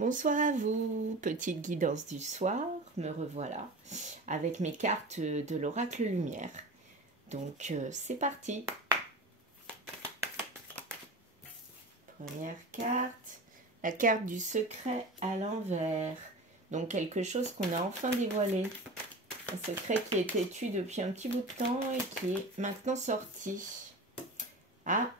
Bonsoir à vous, petite guidance du soir, me revoilà avec mes cartes de l'oracle lumière. Donc c'est parti. Première carte, la carte du secret à l'envers. Donc quelque chose qu'on a enfin dévoilé. Un secret qui est têtu depuis un petit bout de temps et qui est maintenant sorti. Ah,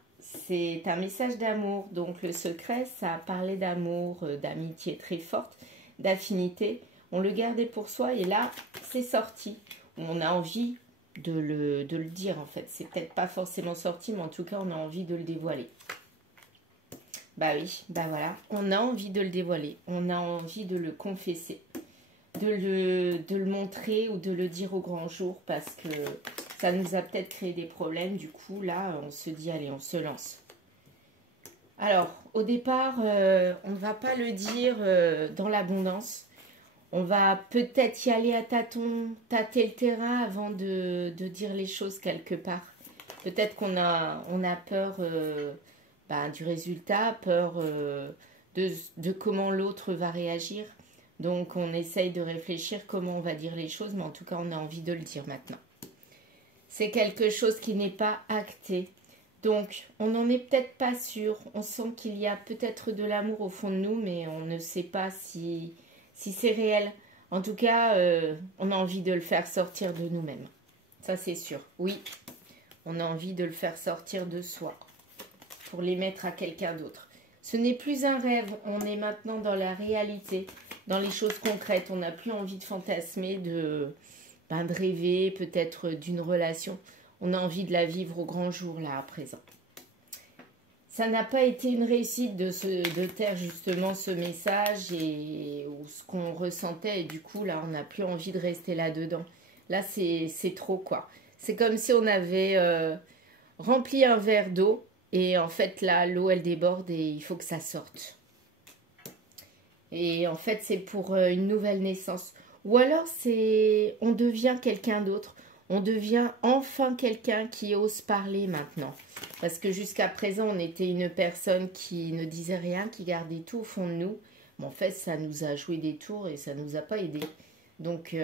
c'est un message d'amour. Donc le secret, ça parlait d'amour, d'amitié très forte, d'affinité. On le gardait pour soi et là, c'est sorti. On a envie de le dire en fait. C'est peut-être pas forcément sorti, mais en tout cas, on a envie de le dévoiler. Bah oui, bah voilà. On a envie de le dévoiler. On a envie de le confesser. De le montrer ou de le dire au grand jour parce que ça nous a peut-être créé des problèmes. Du coup, là, on se dit, allez, on se lance. Alors, au départ, on ne va pas le dire dans l'abondance. On va peut-être y aller à tâtons, tâter le terrain avant de dire les choses quelque part. Peut-être qu'on a peur du résultat, peur de comment l'autre va réagir. Donc, on essaye de réfléchir comment on va dire les choses, mais en tout cas, on a envie de le dire maintenant. C'est quelque chose qui n'est pas acté. Donc, on n'en est peut-être pas sûr. On sent qu'il y a peut-être de l'amour au fond de nous, mais on ne sait pas si c'est réel. En tout cas, on a envie de le faire sortir de nous-mêmes. Ça, c'est sûr. Oui, on a envie de le faire sortir de soi pour les mettre à quelqu'un d'autre. Ce n'est plus un rêve. On est maintenant dans la réalité, dans les choses concrètes. On n'a plus envie de fantasmer, de rêver peut-être d'une relation. On a envie de la vivre au grand jour, là, à présent. Ça n'a pas été une réussite de taire justement ce message ou ce qu'on ressentait. Et du coup, là, on n'a plus envie de rester là-dedans. Là, c'est trop, quoi. C'est comme si on avait rempli un verre d'eau. Et en fait, là, l'eau, elle déborde et il faut que ça sorte. Et en fait, c'est pour une nouvelle naissance. Ou alors, on devient quelqu'un d'autre. On devient enfin quelqu'un qui ose parler maintenant. Parce que jusqu'à présent, on était une personne qui ne disait rien, qui gardait tout au fond de nous. Mais en fait, ça nous a joué des tours et ça ne nous a pas aidés. Donc,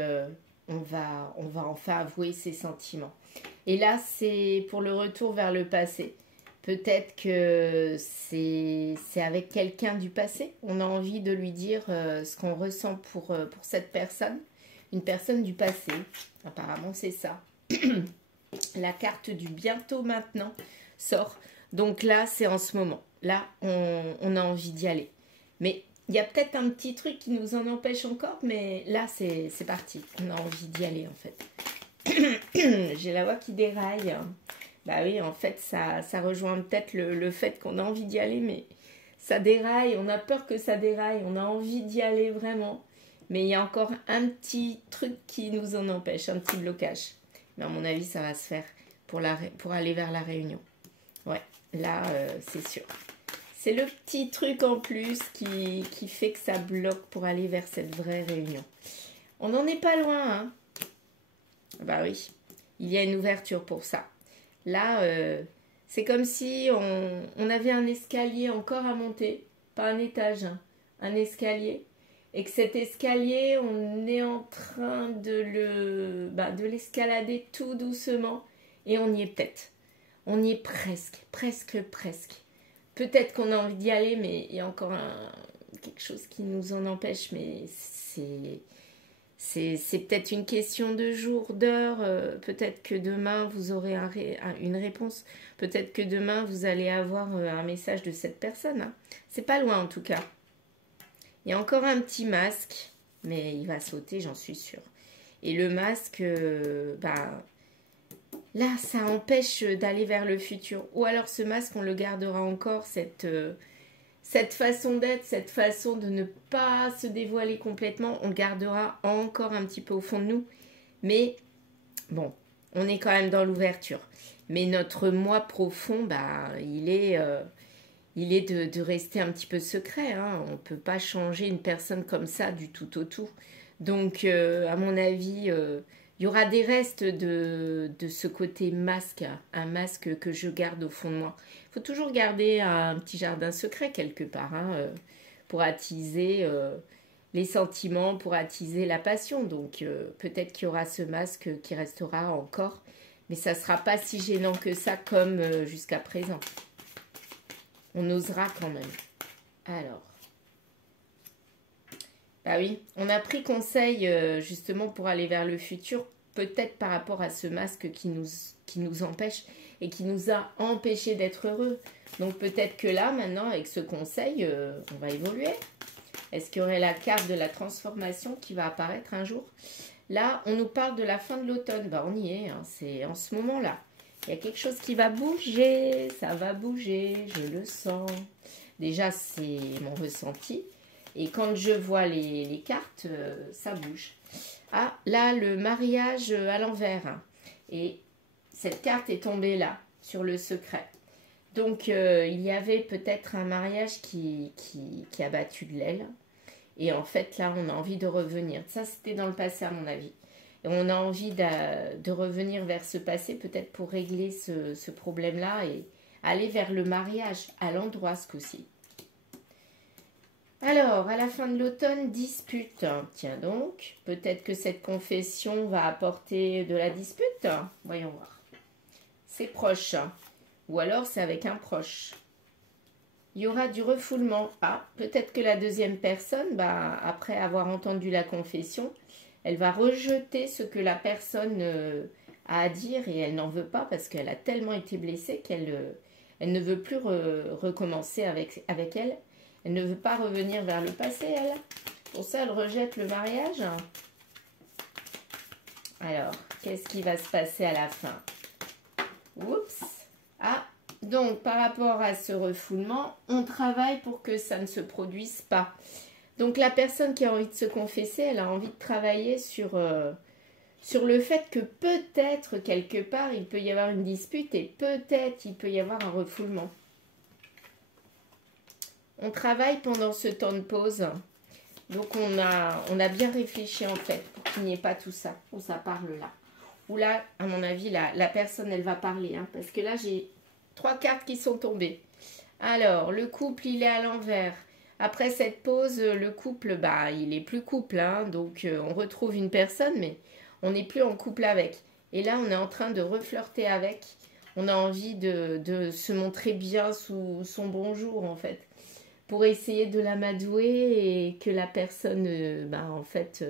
on va enfin avouer ses sentiments. Et là, c'est pour le retour vers le passé. Peut-être que c'est avec quelqu'un du passé. On a envie de lui dire ce qu'on ressent pour cette personne. Une personne du passé. Apparemment, c'est ça. La carte du bientôt maintenant sort. Donc là, c'est en ce moment. Là, on a envie d'y aller. Mais il y a peut-être un petit truc qui nous en empêche encore. Mais là, c'est parti. On a envie d'y aller, en fait. J'ai la voix qui déraille. Bah oui, en fait, ça rejoint peut-être le fait qu'on a envie d'y aller, mais ça déraille, on a peur que ça déraille, on a envie d'y aller vraiment. Mais il y a encore un petit truc qui nous en empêche, un petit blocage. Mais à mon avis, ça va se faire pour aller vers la réunion. Ouais, là, c'est sûr. C'est le petit truc en plus qui fait que ça bloque pour aller vers cette vraie réunion. On n'en est pas loin, hein. Bah oui, il y a une ouverture pour ça. Là, c'est comme si on avait un escalier encore à monter, pas un étage, hein, un escalier. Et que cet escalier, on est en train de l'escalader tout doucement. Et on y est peut-être. On y est presque. Peut-être qu'on a envie d'y aller, mais il y a encore quelque chose qui nous en empêche. Mais c'est peut-être une question de jour, d'heure. Peut-être que demain, vous aurez une réponse. Peut-être que demain, vous allez avoir un message de cette personne. Hein. C'est pas loin, en tout cas. Il y a encore un petit masque, mais il va sauter, j'en suis sûre. Et le masque, là, ça empêche d'aller vers le futur. Ou alors, ce masque, on le gardera encore, cette façon d'être, cette façon de ne pas se dévoiler complètement, on le gardera encore un petit peu au fond de nous. Mais bon, on est quand même dans l'ouverture. Mais notre moi profond, il est de rester un petit peu secret. Hein. On ne peut pas changer une personne comme ça du tout au tout. Donc, à mon avis, il y aura des restes de ce côté masque, un masque que je garde au fond de moi. Il faut toujours garder un petit jardin secret quelque part, hein, pour attiser les sentiments, pour attiser la passion. Donc peut-être qu'il y aura ce masque qui restera encore, mais ça ne sera pas si gênant que ça comme jusqu'à présent. On osera quand même. Alors, bah oui, on a pris conseil justement pour aller vers le futur, peut-être par rapport à ce masque qui nous empêche et qui nous a empêché d'être heureux. Donc peut-être que là, maintenant, avec ce conseil, on va évoluer. Est-ce qu'il y aurait la carte de la transformation qui va apparaître un jour? Là, on nous parle de la fin de l'automne. Bah, on y est, hein, c'est en ce moment-là. Il y a quelque chose qui va bouger, ça va bouger, je le sens. Déjà, c'est mon ressenti. Et quand je vois les cartes, ça bouge. Ah, là, le mariage à l'envers. Et cette carte est tombée là, sur le secret. Donc, il y avait peut-être un mariage qui a battu de l'aile. Et en fait, là, on a envie de revenir. Ça, c'était dans le passé, à mon avis. Et on a envie de revenir vers ce passé, peut-être pour régler ce problème-là et aller vers le mariage à l'endroit ce coup-ci. Alors, à la fin de l'automne, dispute. Tiens donc, peut-être que cette confession va apporter de la dispute. Voyons voir. C'est proche. Ou alors, c'est avec un proche. Il y aura du refoulement. Ah, peut-être que la deuxième personne, bah, après avoir entendu la confession, elle va rejeter ce que la personne a à dire et elle n'en veut pas parce qu'elle a tellement été blessée qu'elle ne veut plus recommencer avec elle. Elle ne veut pas revenir vers le passé, elle. Pour ça, elle rejette le mariage. Alors, qu'est-ce qui va se passer à la fin? Oups. Ah, donc, par rapport à ce refoulement, on travaille pour que ça ne se produise pas. Donc, la personne qui a envie de se confesser, elle a envie de travailler sur le fait que peut-être, quelque part, il peut y avoir une dispute et peut-être il peut y avoir un refoulement. On travaille pendant ce temps de pause. Donc, on a bien réfléchi, en fait, pour qu'il n'y ait pas tout ça. Où ça parle là. Où là, à mon avis, la personne, elle va parler. Hein, parce que là, j'ai 3 cartes qui sont tombées. Alors, le couple, il est à l'envers. Après cette pause, le couple, bah, il est plus couple. Hein, donc, on retrouve une personne, mais on n'est plus en couple avec. Et là, on est en train de reflirter avec. On a envie de se montrer bien sous son bonjour, en fait. Pour essayer de l'amadouer et que la personne, en fait,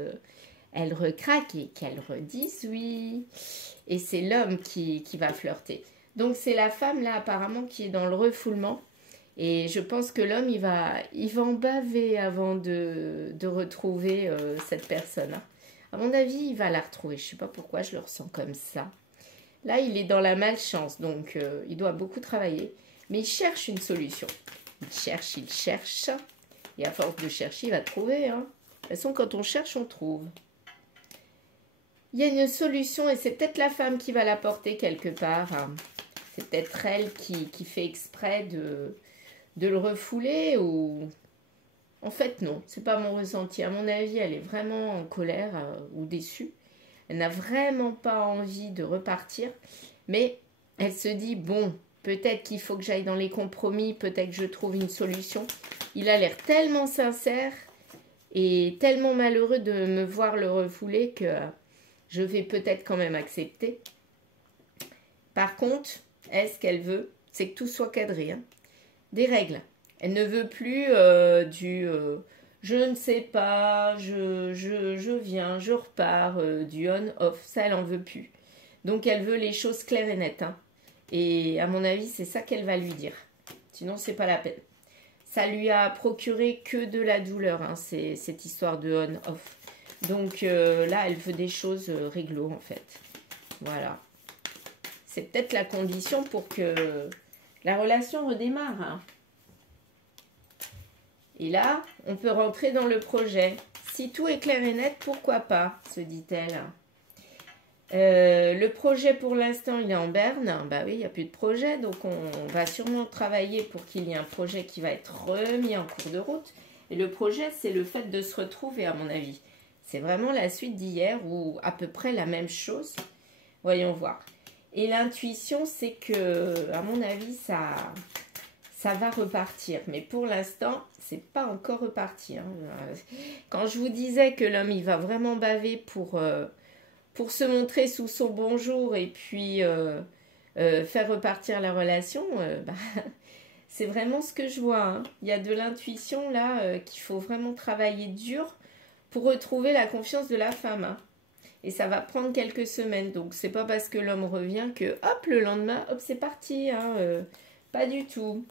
elle recraque et qu'elle redise oui. Et c'est l'homme qui va flirter. Donc, c'est la femme, là, apparemment, qui est dans le refoulement. Et je pense que l'homme, il va en baver avant de retrouver cette personne. Hein. À mon avis, il va la retrouver. Je ne sais pas pourquoi je le ressens comme ça. Là, il est dans la malchance, donc il doit beaucoup travailler. Mais il cherche une solution. Il cherche. Et à force de chercher, il va trouver. Hein. De toute façon, quand on cherche, on trouve. Il y a une solution et c'est peut-être la femme qui va l'apporter quelque part. Hein. C'est peut-être elle qui fait exprès de le refouler ou... En fait, non. C'est pas mon ressenti. À mon avis, elle est vraiment en colère ou déçue. Elle n'a vraiment pas envie de repartir. Mais elle se dit, bon... Peut-être qu'il faut que j'aille dans les compromis, peut-être que je trouve une solution. Il a l'air tellement sincère et tellement malheureux de me voir le refouler que je vais peut-être quand même accepter. Par contre, est-ce qu'elle veut? C'est que tout soit cadré. Hein. Des règles. Elle ne veut plus je ne sais pas, je viens, je repars, du on-off. Ça, elle n'en veut plus. Donc, elle veut les choses claires et nettes. Hein. Et à mon avis, c'est ça qu'elle va lui dire. Sinon, c'est pas la peine. Ça lui a procuré que de la douleur, hein, cette histoire de on-off. Donc là, elle veut des choses réglo, en fait. Voilà. C'est peut-être la condition pour que la relation redémarre. Hein. Et là, on peut rentrer dans le projet. Si tout est clair et net, pourquoi pas, se dit-elle. Le projet pour l'instant il est en berne, bah oui il n'y a plus de projet donc on va sûrement travailler pour qu'il y ait un projet qui va être remis en cours de route et le projet c'est le fait de se retrouver à mon avis, c'est vraiment la suite d'hier ou à peu près la même chose, voyons voir. Et l'intuition c'est que à mon avis ça va repartir. Mais pour l'instant, c'est pas encore reparti. Hein. Quand je vous disais que l'homme, il va vraiment baver pour se montrer sous son bon jour et puis faire repartir la relation, c'est vraiment ce que je vois. Hein. Il y a de l'intuition là qu'il faut vraiment travailler dur pour retrouver la confiance de la femme. Hein. Et ça va prendre quelques semaines. Donc, c'est pas parce que l'homme revient que, hop, le lendemain, hop, c'est parti. Hein, pas du tout.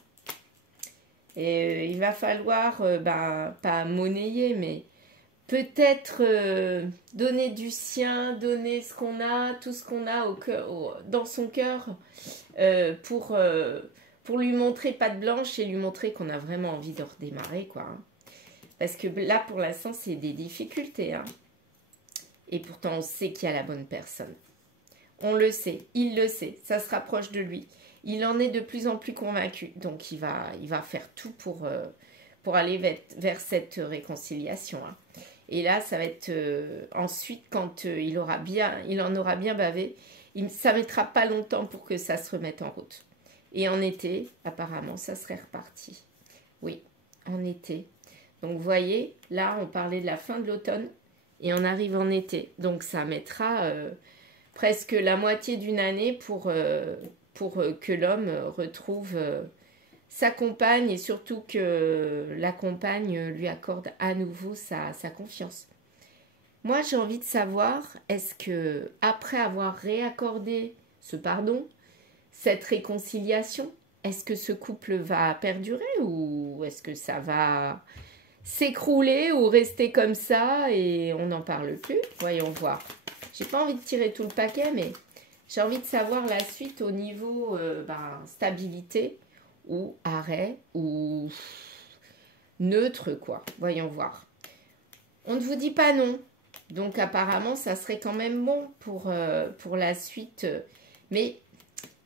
Et il va falloir, pas monnayer, mais peut-être donner du sien, donner ce qu'on a, tout ce qu'on a dans son cœur pour lui montrer patte blanche et lui montrer qu'on a vraiment envie de redémarrer, quoi. Hein. Parce que là, pour l'instant, c'est des difficultés, hein. Et pourtant, on sait qu'il y a la bonne personne. On le sait, il le sait, ça se rapproche de lui. Il en est de plus en plus convaincu. Donc, il va faire tout pour aller vers cette réconciliation. Hein. Et là, ça va être ensuite, quand il en aura bien bavé, ça ne mettra pas longtemps pour que ça se remette en route. Et en été, apparemment, ça serait reparti. Oui, en été. Donc, vous voyez, là, on parlait de la fin de l'automne. Et on arrive en été. Donc, ça mettra presque la moitié d'une année pour que l'homme retrouve sa compagne et surtout que la compagne lui accorde à nouveau sa confiance. Moi, j'ai envie de savoir, est-ce que après avoir réaccordé ce pardon, cette réconciliation, est-ce que ce couple va perdurer ou est-ce que ça va s'écrouler ou rester comme ça et on n'en parle plus? Voyons voir. J'ai pas envie de tirer tout le paquet, mais j'ai envie de savoir la suite au niveau stabilité ou arrêt ou neutre, quoi. Voyons voir. On ne vous dit pas non. Donc apparemment, ça serait quand même bon pour la suite. Mais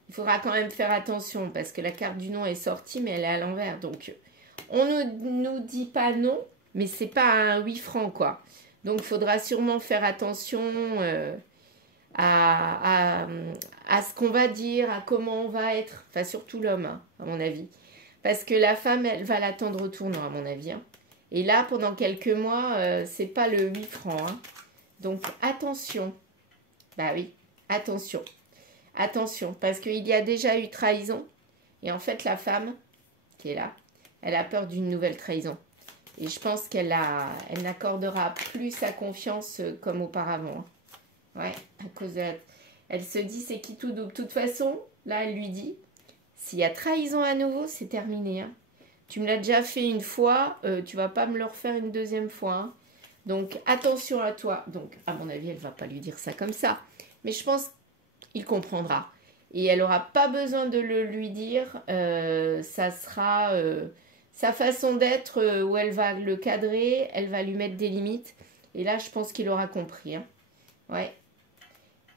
il faudra quand même faire attention parce que la carte du non est sortie, mais elle est à l'envers. Donc on ne nous dit pas non, mais c'est pas un 8 francs, quoi. Donc, il faudra sûrement faire attention à ce qu'on va dire, à comment on va être. Enfin, surtout l'homme, hein, à mon avis. Parce que la femme, elle va l'attendre au tournant, à mon avis. Hein. Et là, pendant quelques mois, c'est pas le 8 francs. Hein. Donc, attention. Bah oui, attention. Attention, parce qu'il y a déjà eu trahison. Et en fait, la femme qui est là, elle a peur d'une nouvelle trahison. Et je pense qu'elle n'accordera plus sa confiance comme auparavant. Ouais, à cause de elle se dit c'est qui tout double. De toute façon, là, elle lui dit, s'il y a trahison à nouveau, c'est terminé. Hein. Tu me l'as déjà fait une fois, tu vas pas me le refaire une deuxième fois. Hein. Donc, attention à toi. Donc, à mon avis, elle va pas lui dire ça comme ça. Mais je pense qu'il comprendra. Et elle n'aura pas besoin de le lui dire. Ça sera sa façon d'être où elle va le cadrer, elle va lui mettre des limites. Et là, je pense qu'il aura compris. Hein. Ouais.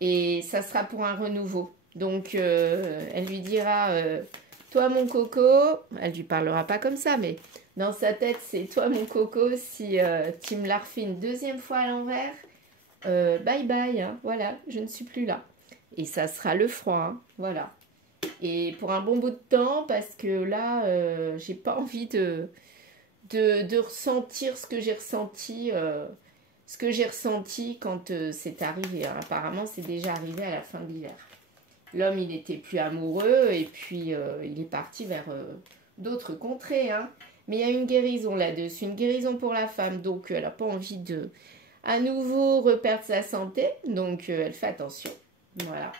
Et ça sera pour un renouveau. Donc, elle lui dira, toi mon coco, elle lui parlera pas comme ça, mais dans sa tête, c'est toi mon coco, si tu me la refais une deuxième fois à l'envers, bye bye, hein, voilà, je ne suis plus là. Et ça sera le froid, hein, voilà. Et pour un bon bout de temps, parce que là, j'ai pas envie de ressentir ce que j'ai ressenti quand c'est arrivé. Alors, apparemment, c'est déjà arrivé à la fin de l'hiver. L'homme, il n'était plus amoureux et puis il est parti vers d'autres contrées. Hein. Mais il y a une guérison là-dessus, une guérison pour la femme. Donc, elle n'a pas envie de à nouveau reperdre sa santé. Donc, elle fait attention. Voilà.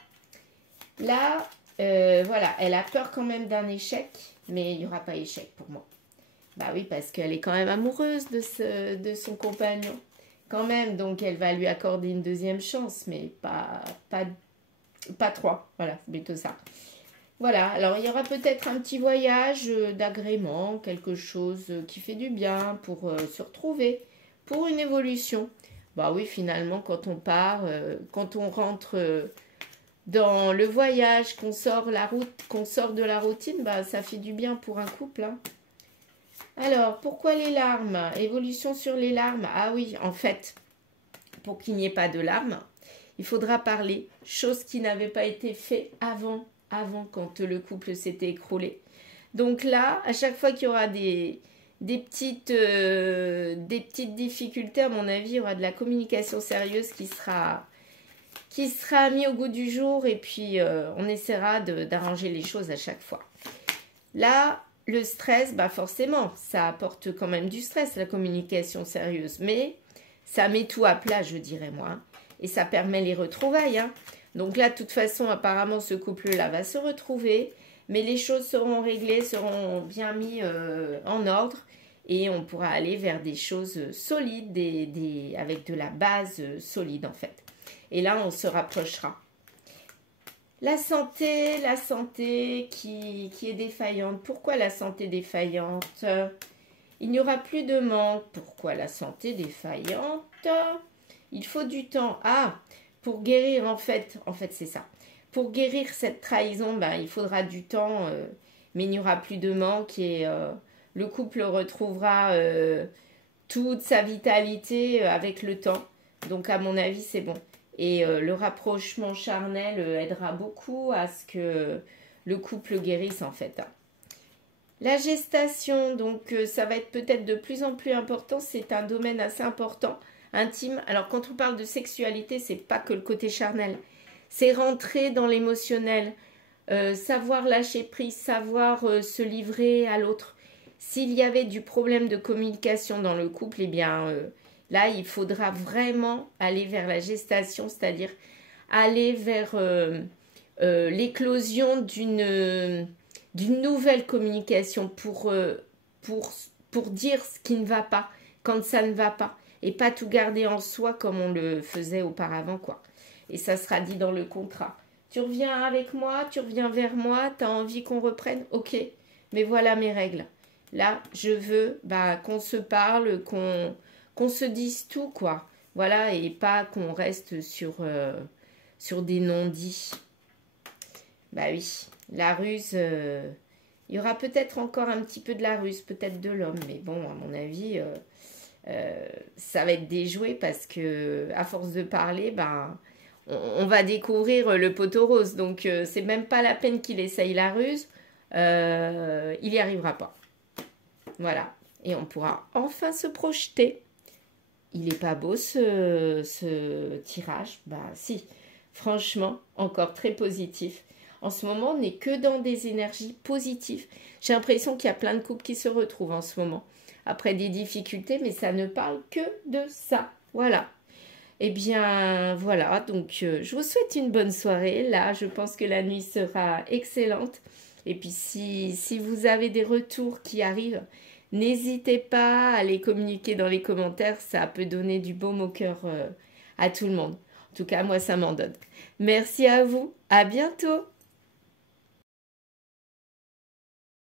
Là, voilà, elle a peur quand même d'un échec, mais il n'y aura pas échec pour moi. Bah oui, parce qu'elle est quand même amoureuse de son compagnon. Quand même, donc elle va lui accorder une deuxième chance, mais pas trois. Voilà, c'est plutôt ça. Voilà, alors il y aura peut-être un petit voyage d'agrément, quelque chose qui fait du bien pour se retrouver, pour une évolution. Bah oui, finalement, quand on part, quand on rentre dans le voyage, qu'on sort de la routine, bah ça fait du bien pour un couple. Hein. Alors, pourquoi les larmes? Évolution sur les larmes. Ah oui, en fait, pour qu'il n'y ait pas de larmes, il faudra parler, chose qui n'avait pas été fait avant quand le couple s'était écroulé. Donc là, à chaque fois qu'il y aura des petites difficultés, à mon avis, il y aura de la communication sérieuse qui sera mise au goût du jour et puis on essaiera d'arranger les choses à chaque fois. Là, le stress, bah forcément, ça apporte quand même du stress, la communication sérieuse, mais ça met tout à plat, je dirais moi, hein, et ça permet les retrouvailles. Hein. Donc là, de toute façon, apparemment, ce couple-là va se retrouver, mais les choses seront réglées, seront bien mises en ordre, et on pourra aller vers des choses solides, avec de la base solide en fait. Et là, on se rapprochera. La santé qui est défaillante. Pourquoi la santé défaillante? Il n'y aura plus de manque. Pourquoi la santé défaillante? Il faut du temps. Ah, pour guérir en fait c'est ça. Pour guérir cette trahison, ben, il faudra du temps, mais il n'y aura plus de manque et le couple retrouvera toute sa vitalité avec le temps. Donc à mon avis, c'est bon. Et le rapprochement charnel aidera beaucoup à ce que le couple guérisse en fait. La gestation, donc ça va être peut-être de plus en plus important. C'est un domaine assez important, intime. Alors quand on parle de sexualité, c'est pas que le côté charnel. C'est rentrer dans l'émotionnel, savoir lâcher prise, savoir se livrer à l'autre. S'il y avait du problème de communication dans le couple, eh bien... là, il faudra vraiment aller vers la gestation, c'est-à-dire aller vers l'éclosion d'une nouvelle communication pour dire ce qui ne va pas, quand ça ne va pas, et pas tout garder en soi comme on le faisait auparavant, quoi. Et ça sera dit dans le contrat. Tu reviens avec moi, tu reviens vers moi, tu as envie qu'on reprenne? Ok, mais voilà mes règles. Là, je veux qu'on se parle, qu'on se dise tout, quoi. Voilà, et pas qu'on reste sur des non-dits. Bah oui, la ruse, il y aura peut-être encore un petit peu de la ruse, peut-être de l'homme, mais bon, à mon avis, ça va être déjoué parce que à force de parler, on va découvrir le poteau rose. Donc, c'est même pas la peine qu'il essaye la ruse, il n'y arrivera pas. Voilà, et on pourra enfin se projeter. Il n'est pas beau ce tirage? Bah si, franchement, encore très positif. En ce moment, on n'est que dans des énergies positives. J'ai l'impression qu'il y a plein de couples qui se retrouvent en ce moment. Après des difficultés, mais ça ne parle que de ça. Voilà. Eh bien, voilà. Donc, je vous souhaite une bonne soirée. Là, je pense que la nuit sera excellente. Et puis, si vous avez des retours qui arrivent, n'hésitez pas à les communiquer dans les commentaires, ça peut donner du baume au cœur à tout le monde. En tout cas, moi, ça m'en donne. Merci à vous, à bientôt.